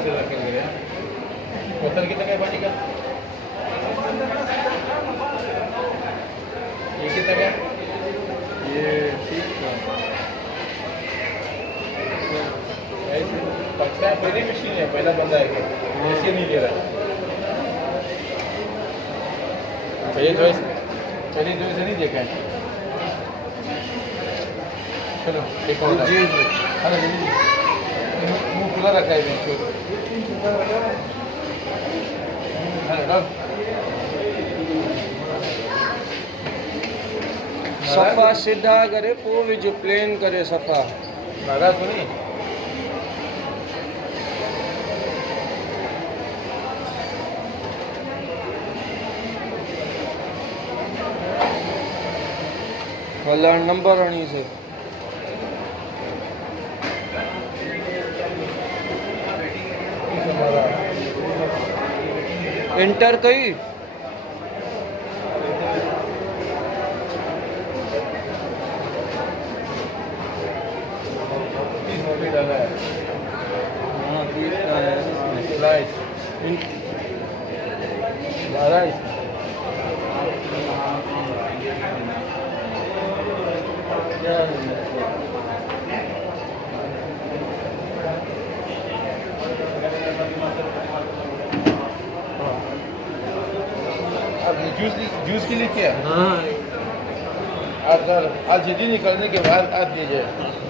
से रखा गया बोतल कितना का है पानी का ये कितना का ये 30 का ऐसे पक्का पहले मशीन है पहला बंदा है ऐसे नहीं ले रहा पहले जो ऐसे नहीं देखा है चलो एक और जी अरे मुंह खुला रखा है बीच सफ़ा सीधा करे पोइ विझ प्लेन करे सफ़ा दादा सुनी हलण नंबर हणी से एंटर कई डाला है हाँ 30 का है स्लाइस ज़्यादा अब जूस के लिए क्या हाँ आज जल्दी निकलने के बाद आज दीजिए